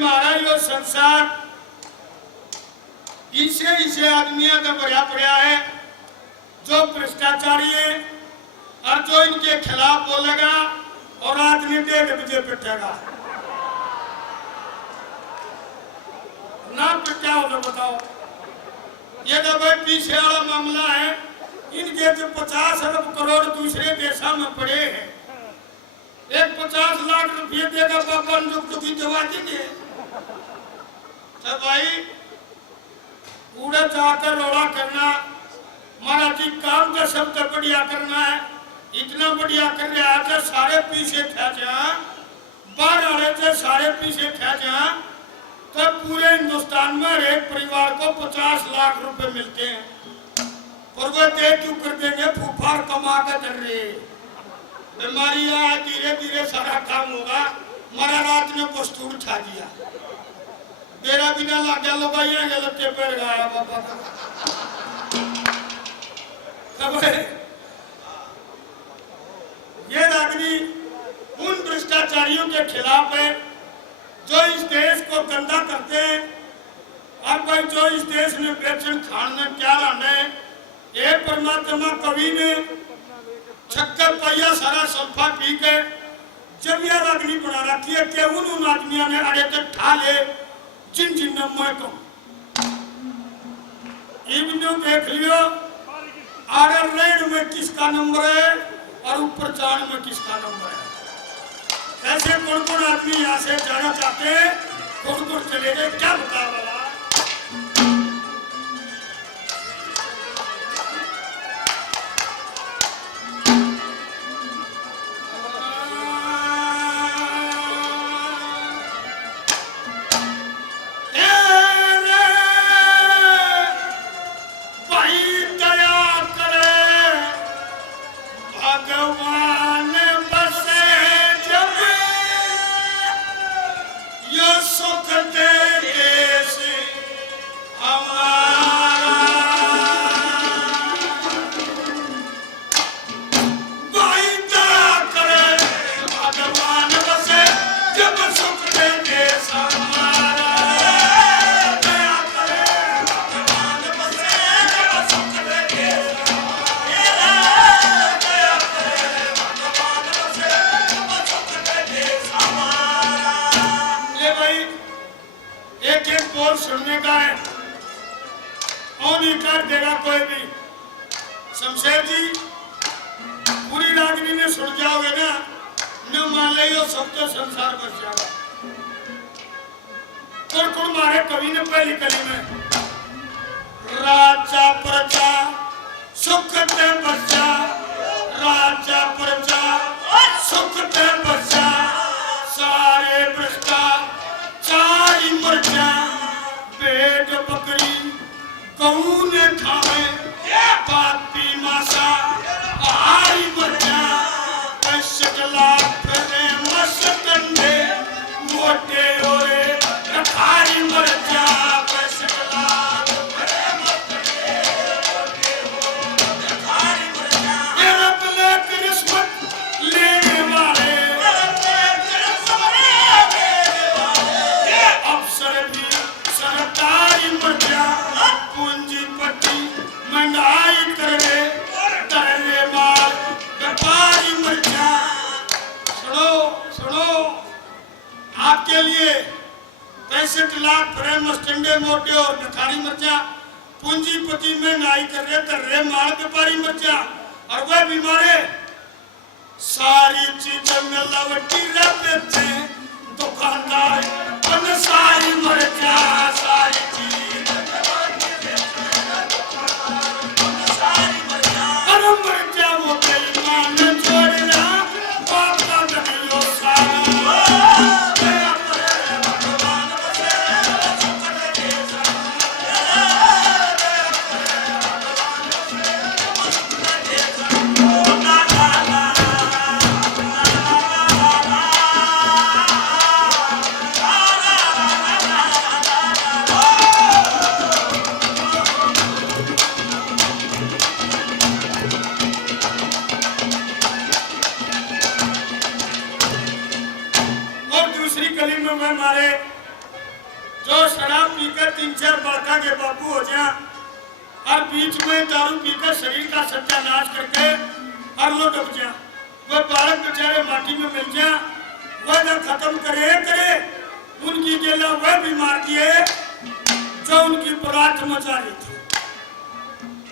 मारा यो संसार इसे आदमियों का भरा पड़ा है जो भ्रष्टाचारी है और जो इनके खिलाफ बोलेगा और आदमी 1:30 बजे पिटेगा ना पिटा हो तो बताओ। ये तो भाई पीछे वाला मामला है। इनके जो 50 अरब करोड़ दूसरे देशों में पड़े हैं, एक 50 लाख रुपये देगा बाबा नियुक्त की दवा देंगे तो भाई पूरे जाकर रोड़ा करना महाराज जी काम का शब्द बढ़िया करना है। इतना बढ़िया कर रहा है कि सारे पीछे थे जहाँ बाहर वाले थे सारे पीछे थे जहाँ तो पूरे हिंदुस्तान में हर एक परिवार को 50 लाख रुपए मिलते हैं और वो दे क्यों कर देंगे फूफार कमा के कर रहे बीमारी है। धीरे धीरे सारा काम होगा। मरा रात ने पस्तूर उठा दिया मेरा बिना लागे लगाइया गलते पैर गया बाबा ये आदमी उन भ्रष्टाचारियों के खिलाफ है जो इस देश को गंदा करते हैं और भाई जो इस देश में बेचन खान में क्या लाना है। एक परमात्मा कवि ने 56 पहिया सारा सल्फा पी के जब यह अग्नि बना रखी है कि उन आदमियों ने अड़े तक ठा ले जिन जिन मैं कहूं इवनियों देख लियो आगे रेड में किसका नंबर है और ऊपर चांद में किसका नंबर है। ऐसे कौन कौन आदमी यहाँ से जाना चाहते हैं कौन कौन चले गए क्या बता बाबा। सुनने का है और नहीं कर देगा कोई भी। शमशेर जी पूरी राजनी ने सुन जाओगे ना न मान ले सब तो संसार बच जाएगा। कुड़ मारे कवि ने पहली कली में राजा प्रजा सुख ते बचा राजा प्रजा सुख ते बचा सारे भ्रष्टाचारी मर जा पेट बकरी कौन खावे पापी मासा आई बचा पैसला फिरे मस्तंडे मोटे होए खारी मर जा पैसला फिरे मस्तंडे मोटे होए खारी मर जा मेरा प्ले किस्मत लेने वाले अफसर भी सरकारी मर्जा पूंजीपति महंगाई करे डरे माल व्यापारी मर्जा। सुनो सुनो आपके लिए 65 लाख फ्रेम स्टैंडे मोटे और भिखारी मर्जा पूंजीपति महंगाई करे डरे माल व्यापारी मर्जा और वह बीमारे सारी चीजें मिलावटी रहते दुकानदार सारी मर्जा सारी चीज सारी मर्जा वो बेईमान छोड़ना बाप का नहीं सारा भगवान जो शराब पीकर 3-4 बड़का के बाबू हो जा और बीच में दारू पीकर शरीर का सत्यानाश करके और वो डूब जा, वो बालक बेचारे माटी में मिल जा, वह न खत्म करे उनकी गेला वह बीमार दिए जो उनकी बरात मचा रही थी।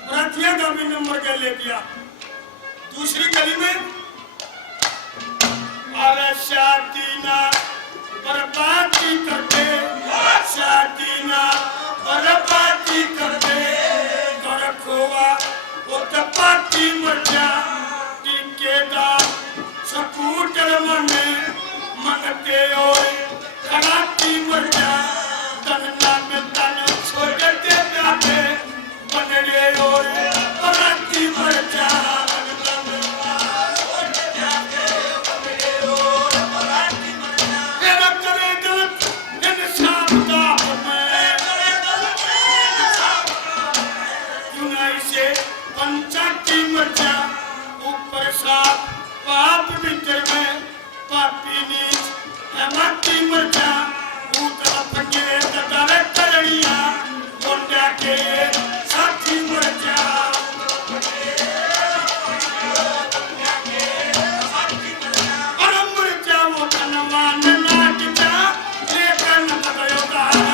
बरातिया का भी नंबर के ले दिया। दूसरी गली में अरे शादी ना बर्बादी करते, शादी ना बर्बादी करते, घर खोवा वो तपाती मर जा, टिकेदार स्कूटर मने मनते और खराती मर जा, तन्ना में तन छोड़ते प्याते बनरे और बराती मर जा, ऊपर साफ पाप भीतर में पापी नीच हेमती मर जा, ऊतर पंजे ततारे करड़िया गोंडा के साथी मर जा, और मर जा वो कनवान नाट जा लेकर न बदलो तारा।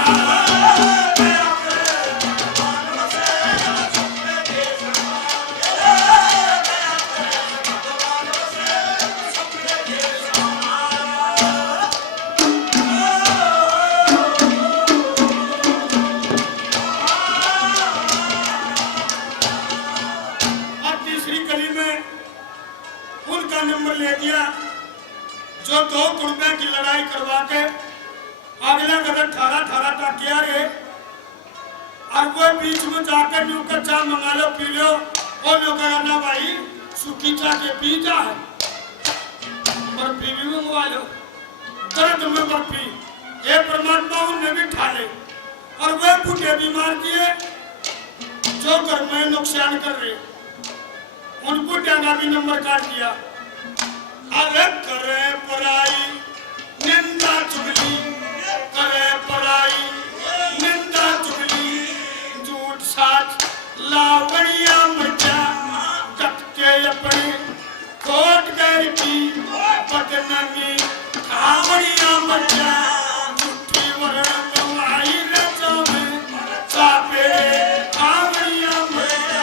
नंबर ले दिया जो 2 कुर्बे की लड़ाई करवा के अगला कदर 18 टाकिया रे, और वो बीच में जाकर न्यू का चाय मंगा लो पी लो, और लोग कहना भाई सूखी चाय के पी जा है, बर्फी भी मंगवा लो, दर्द में बर्फी, ये परमात्मा उन्हें भी ठा ले, और वे बूढ़े बीमार किए जो घर में नुकसान कर रहे, उनको डांगा भी नंबर काट दिया। अरे करे पराई निंदा चुगली, करे पराई निंदा चुगली, झूठ साच लावड़िया मचा, टटके अपने कोट गैर की बदनामी खावड़िया मचा, झूठी वरण कमाई रचा में सापे खावड़िया मचा,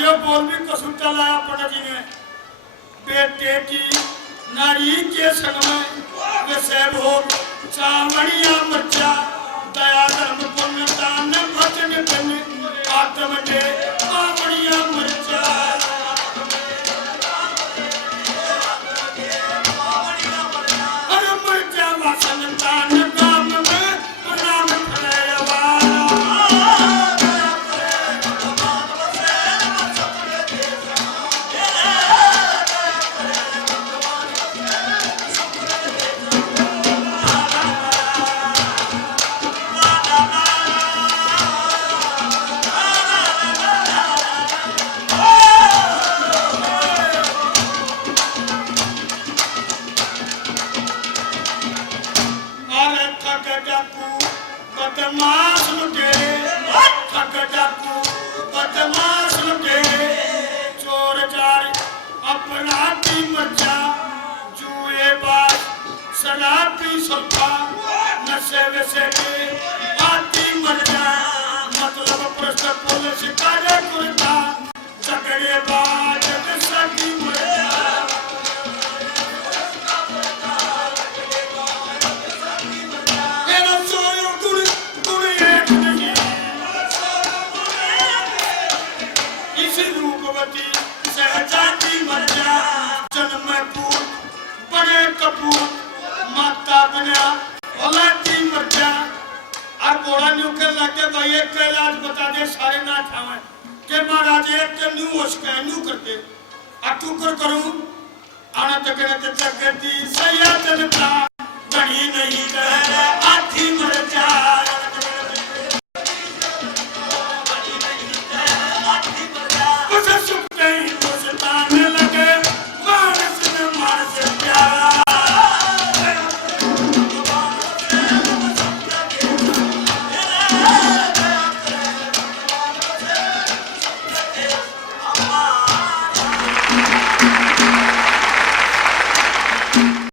ये बोल भी कसुर चलाया पटा जी ने, बेटे की नारी के संग में वैसे भोग चावड़िया मचा, दया धर्म पुण्य दान भजन पुण्य आत्म दे चावड़िया मचा, अरे मचा वासन दान काम में प्रणाम फलवा, बदमाश लुटेरे, ठग डाकू बदमाश लुटेरे, चोर जार अपराधी मचा, जुए बाज शराबी सल्फा, नशे वैसे के आती मर जा, मतलब प्रश्न पुलिस कार्य करता, झगड़े बाज सभी मर जा, सहजाती मर जा, जन्म पूत बड़े कपूत माता बना औलादी मर जा, और बोड़ा न्यू के लगे भाई एक का इलाज बता दे सारे ना ठावे के महाराज एक के न्यू होश का न्यू कर दे, अटू कर करूं आना तकने ते जगती सया जनता बड़ी नहीं है।